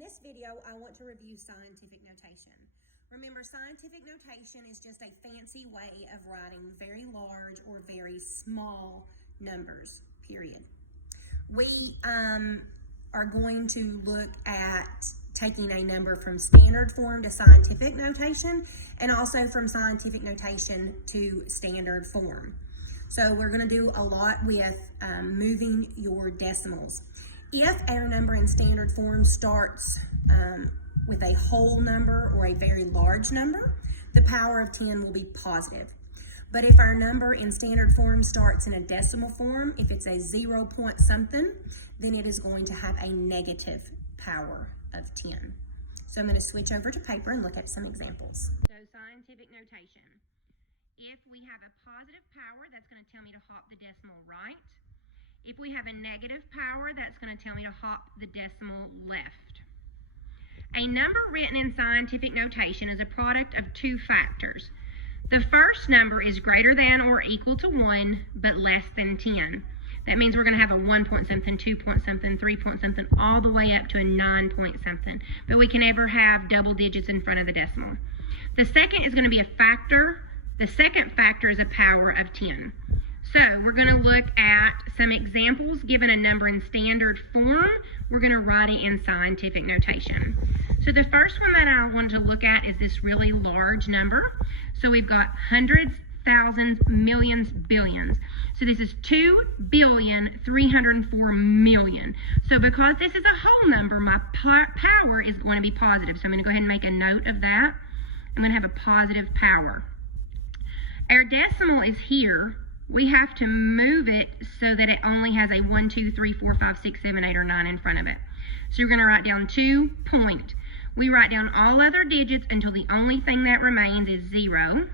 this video, I want to review scientific notation. Remember, scientific notation is just a fancy way of writing very large or very small numbers, period. We are going to look at taking a number from standard form to scientific notation, and also from scientific notation to standard form. So we're going to do a lot with moving your decimals. If our number in standard form starts with a whole number or a very large number, the power of 10 will be positive. But if our number in standard form starts in a decimal form, if it's a 0 point something, then it is going to have a negative power of 10. So I'm going to switch over to paper and look at some examples. So scientific notation. If we have a positive power, that's going to tell me to hop the decimal right. If we have a negative power, that's going to tell me to hop the decimal left. A number written in scientific notation is a product of two factors. The first number is greater than or equal to 1, but less than 10. That means we're going to have a 1 point something, 2 point something, 3 point something, all the way up to a 9 point something. But we can never have double digits in front of the decimal. The second is going to be a factor. The second factor is a power of 10. So we're going to look at some examples. Given a number in standard form, we're going to write it in scientific notation. So the first one that I want to look at is this really large number. So we've got hundreds, thousands, millions, billions. So this is 2,304,000,000. So because this is a whole number, my power is going to be positive. So I'm going to go ahead and make a note of that. I'm going to have a positive power. Our decimal is here. We have to move it so that it only has a 1, 2, 3, 4, 5, 6, 7, 8, or 9 in front of it. So you're going to write down 2 point. We write down all other digits until the only thing that remains is 0.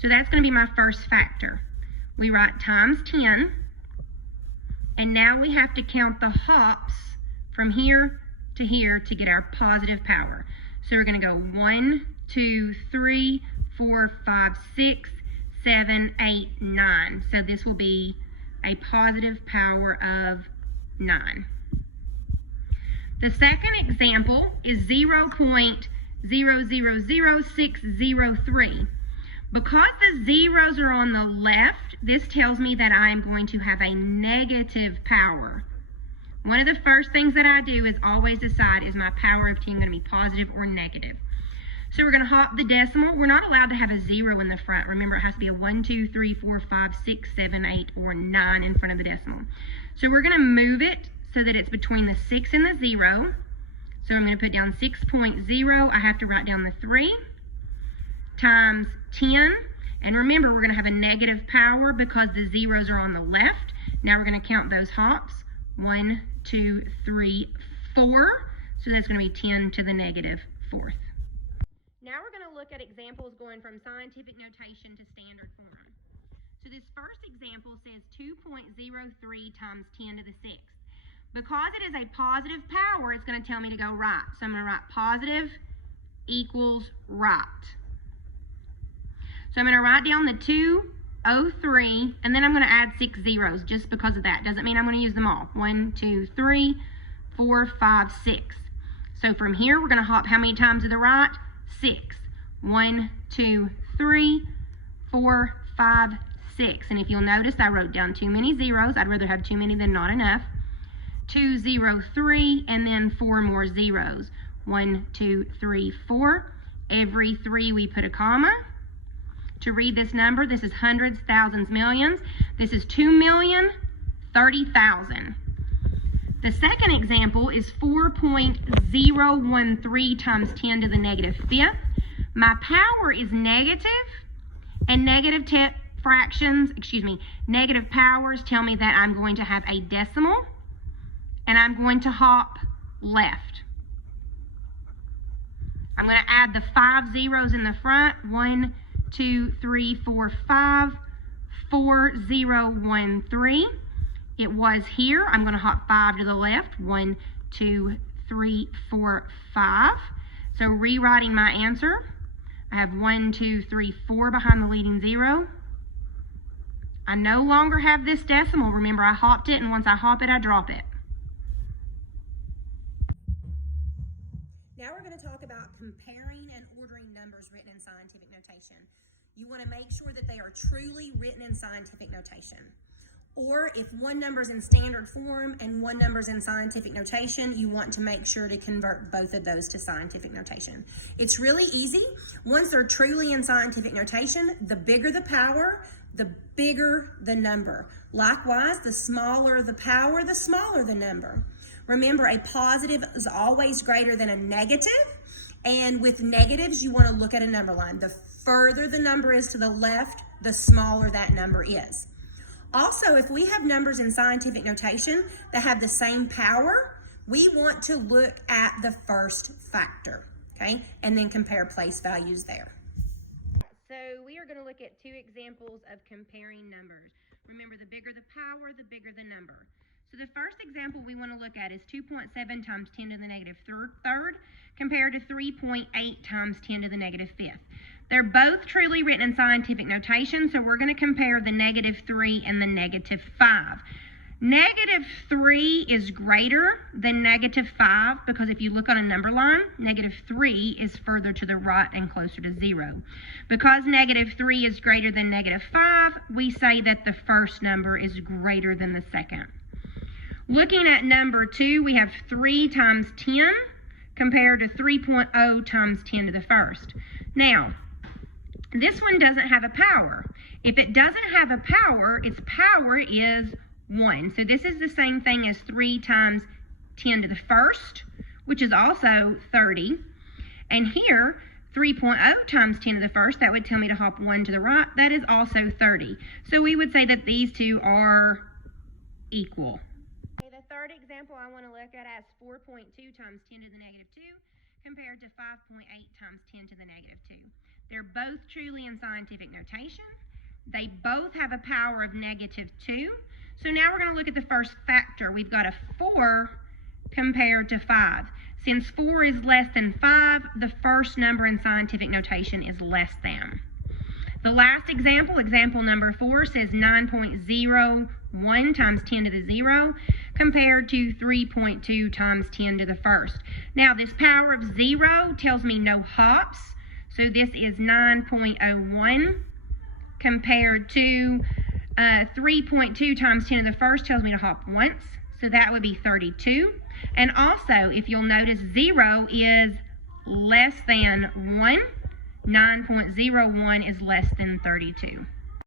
So that's going to be my first factor. We write times 10. And now we have to count the hops from here to here to get our positive power. So we're going to go 1, 2, 3, 4, 5, 6, 7, 8, 9. So this will be a positive power of 9. The second example is 0.000603. Because the zeros are on the left, this tells me that I'm going to have a negative power. One of the first things that I do is always decide, is my power of 10 going to be positive or negative? So we're going to hop the decimal. We're not allowed to have a 0 in the front. Remember, it has to be a 1, 2, 3, 4, 5, 6, 7, 8, or 9 in front of the decimal. So we're going to move it so that it's between the 6 and the 0. So I'm going to put down 6.0. I have to write down the 3 times 10. And remember, we're going to have a negative power because the zeros are on the left. Now we're going to count those hops. 1, 2, 3, 4. So that's going to be 10 to the negative 4th. Now we're going to look at examples going from scientific notation to standard form. So this first example says 2.03 times 10 to the 6th. Because it is a positive power, it's going to tell me to go right. So I'm going to write positive equals right. So I'm going to write down the 203, and then I'm going to add 6 zeros just because of that. Doesn't mean I'm going to use them all. 1, 2, 3, 4, 5, 6. So from here, we're going to hop how many times to the right? 6. 1, 2, 3, 4, 5, 6. And if you'll notice, I wrote down too many zeros. I'd rather have too many than not enough. 2, 0, 3, and then 4 more zeros. 1, 2, 3, 4. Every 3 we put a comma. To read this number, this is hundreds, thousands, millions. This is 2,030,000. The second example is 4.013 times 10 to the negative 5th. My power is negative, and negative powers tell me that I'm going to have a decimal, and I'm going to hop left. I'm going to add the 5 zeros in the front. 1, 2, 3, 4, 5, 4, 0, 1, 3. It was here. I'm going to hop 5 to the left. 1, 2, 3, 4, 5. So rewriting my answer, I have 1, 2, 3, 4 behind the leading 0. I no longer have this decimal. Remember, I hopped it, and once I hop it, I drop it. Now we're going to talk about comparing and ordering numbers written in scientific notation. You want to make sure that they are truly written in scientific notation. Or if one number is in standard form and one number is in scientific notation, you want to make sure to convert both of those to scientific notation. It's really easy. Once they're truly in scientific notation, the bigger the power, the bigger the number. Likewise, the smaller the power, the smaller the number. Remember, a positive is always greater than a negative, and with negatives, you want to look at a number line. The further the number is to the left, the smaller that number is. Also, if we have numbers in scientific notation that have the same power, we want to look at the first factor, okay, and then compare place values there. So we are going to look at two examples of comparing numbers. Remember, the bigger the power, the bigger the number. So the first example we want to look at is 2.7 times 10 to the negative third compared to 3.8 times 10 to the negative fifth. They're both truly written in scientific notation, so we're going to compare the negative 3 and the negative 5. Negative 3 is greater than negative 5 because if you look on a number line, negative 3 is further to the right and closer to 0. Because negative 3 is greater than negative 5, we say that the first number is greater than the second. Looking at number 2, we have 3 times 10 compared to 3.0 times 10 to the first. Now, this one doesn't have a power. If it doesn't have a power, its power is 1. So this is the same thing as 3 times 10 to the first, which is also 30. And here, 3.0 times 10 to the first, that would tell me to hop 1 to the right. That is also 30. So we would say that these two are equal. Okay, the third example I want to look at is 4.2 times 10 to the negative 2 compared to 5.8 times 10 to the negative 2. They're both truly in scientific notation. They both have a power of negative 2. So now we're going to look at the first factor. We've got a 4 compared to 5. Since 4 is less than 5, the first number in scientific notation is less than. The last example, example number 4, says 9.01 times 10 to the 0 compared to 3.2 times 10 to the first. Now this power of 0 tells me no hops. So this is 9.01 compared to 3.2 times 10 to the first tells me to hop once. So that would be 32. And also, if you'll notice, 0 is less than 1. 9.01 is less than 32.